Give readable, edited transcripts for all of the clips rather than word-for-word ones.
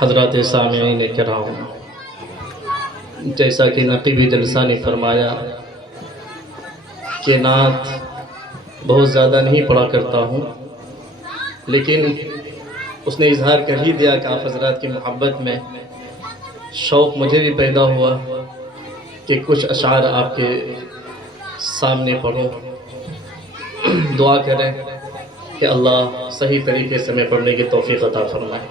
حضرات سامعین کرام، جیسا کہ نقیب جلسہ نے فرمایا کہ نعت بہت زیادہ نہیں پڑھا کرتا ہوں، لیکن اس نے اظہار کر ہی دیا کہ آپ حضرات کی محبت میں شوق مجھے بھی پیدا ہوا کہ کچھ اشعار آپ کے سامنے پڑھوں۔ دعا کریں کہ اللہ صحیح طریقے سے میں پڑھنے کی توفیق عطا فرمائے۔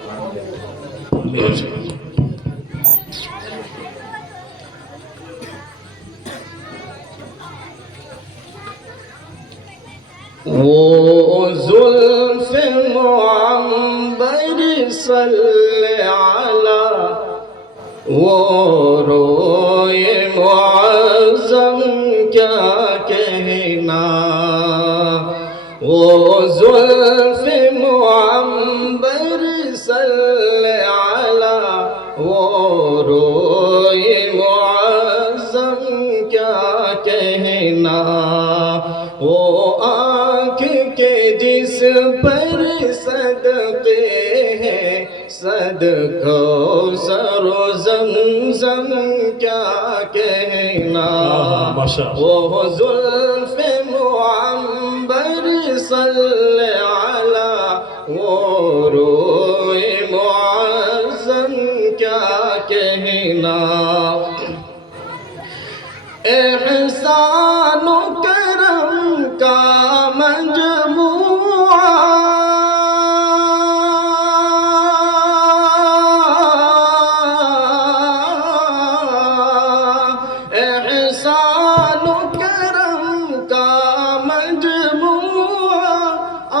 وہ زلف معنبر صلی علی، وہ روئے معظم کیا کہنا، وہ زلف معنبر صلی علی، وہ روئے معظم کیا کہنا، وہ آنکھ کے جس پر صدقے ہیں صدقہ سر و زمزم کیا کہنا، وہ زلف معنبر صلی علی، وہ روئے معظم کیا کہنا، احسان و کرم کا مجموعہ، احسان و کرم کا مجموعہ،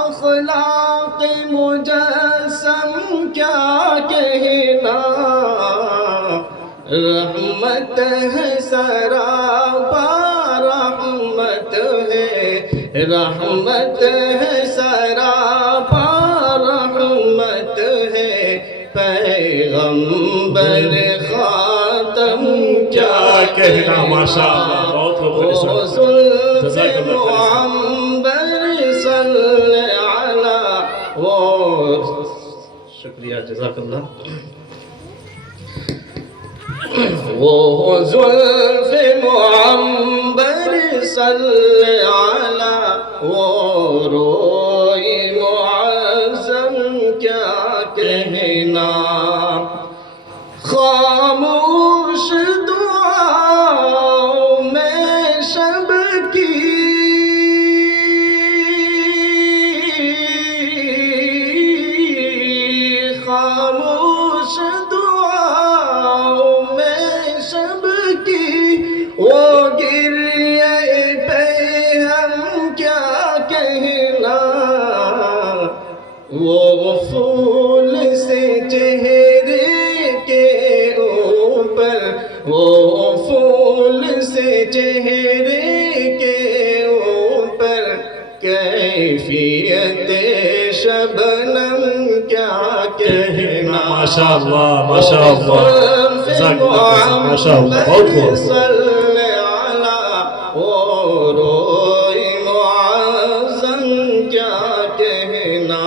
اخلاق مجسم کیا کہنا، رحمت ہے سراپا رحمت ہے، رحمت ہے سراپا رحمت ہے، پیغمبر خاتم کیا کہنا، ماشاءاللہ بہت خوب، معنبر صلی علی، وہ شکریہ جزاک اللہ، وہ زلف معنبر صلی علی، وہ روئے معظم کیا کہنا، خاموش دعاؤں میں شب کی، خاموش دعاؤں میں شب کی، وہ گریہ پہ ہم کیا کہنا، وہ پھول سے چہرے کے اوپر، وہ پھول سے چہرے کے اوپر، کیفیت شبنم کیا کہنا، ماشاءاللہ ماشاءاللہ جزاک اللہ ماشاءاللہ بہت خوب، صلی علی، وہ روئے معظم کیا کہنا،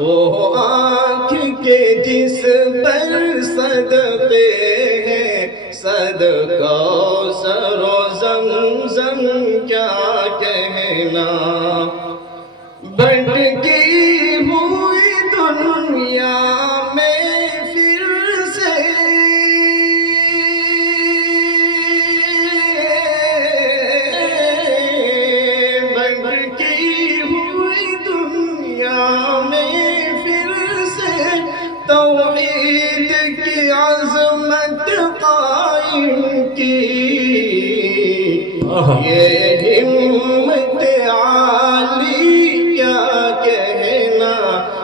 وہ آنکھ کے جس پر صدقے ہیں صدقہ سر و زمزم کیا کہنا، بھٹکی ہوئی دنیا میں پھر سے بھٹکی ہوئی دنیا میں پھر سے توحید کی عظمت قائم کی، یہ ہمت عالی کیا کہنا،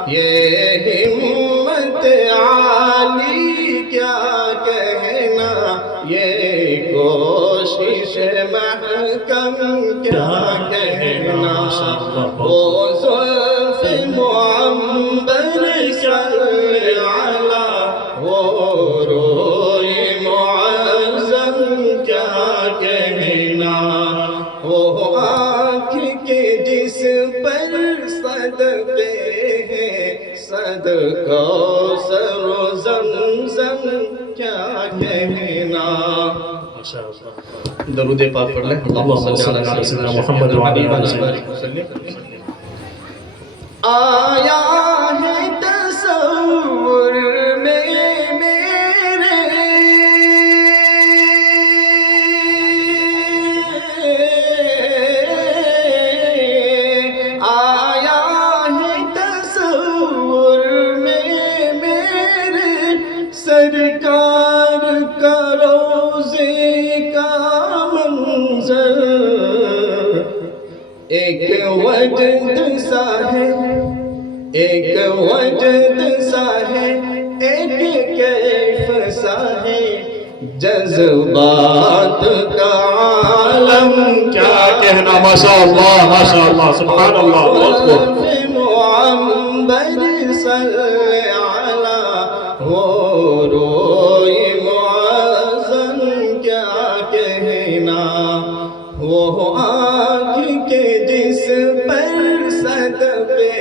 یہ ہمت عالی کیا کہنا، یہ کوشش محکم کیا کہنا، وہ زلف معنبر صلی علی، وہ روئے معظم کیا کہنا، وہ کوثر و زمزم کیا کہنا. ماشاء اللہ. درود پاک پڑھ لیں. اللهم صل على سيدنا محمد وعلى آل سيدنا. آیا ہے تصور میں میرے آیا ہے تصور میں میرے سرکار کا روزے کا منظر. ایک وجد سا ہے ایک وجد سا ہے ایک کیف سا ہے جذبات کا عالم کیا کہنا. ماشاء اللہ ماشاء اللہ سبحان اللہ. بہت خوب. معمبر صلی علی وہ روئے معظم کیا کہنا. وہ آنکھ کے جس پر صدقے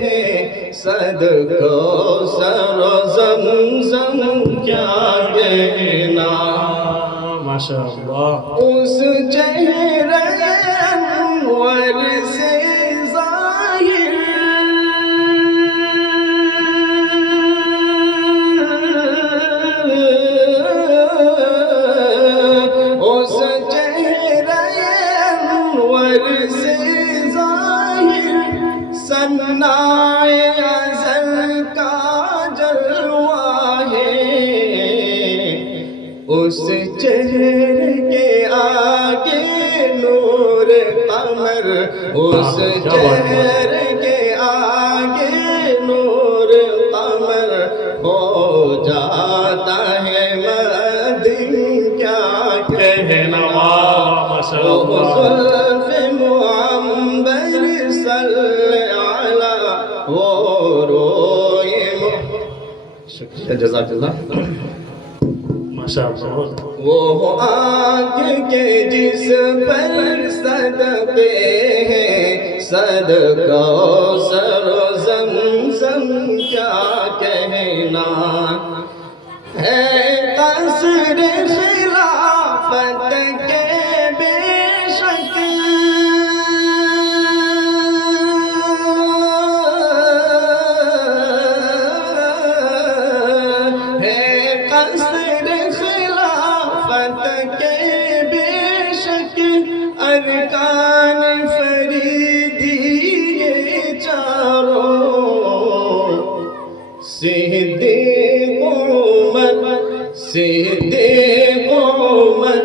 ہیں صد کوثر و زمزم کیا کہنا. ماشاء اللہ. اس چہرے انور سے ظاہر اس چہرے انور سے ظاہر ثنائے ازل کا جلوہ ہے. اس چہرے کے آگے نور قمر اس چہرے کے آگے نور قمر ہو جاتا ہے مدن کیا کہنا. ماشاء اللہ. زلف معمبر صلی علی وہ روئے. شکریہ جزاک اللہ. ماشاء اللہ. وہ آنکھ کے جس پر صدقے ہیں صد کوثر و زمزم کیا کہنا. ہے قصر خلافت کے بے شک ہے قصر خلافت کے بے شک ارکان فریدی یہ چاروں. صدیق عمر صدیق عمر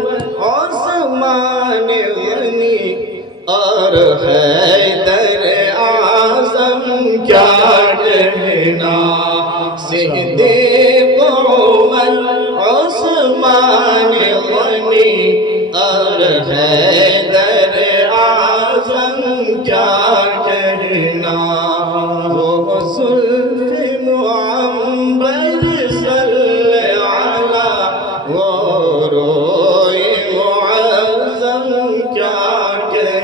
عثمان غنی اور حیدر اعظم کیا کہنا. صدیق عمر عثمان غنی اور حیدر اعظم کیا کہنا.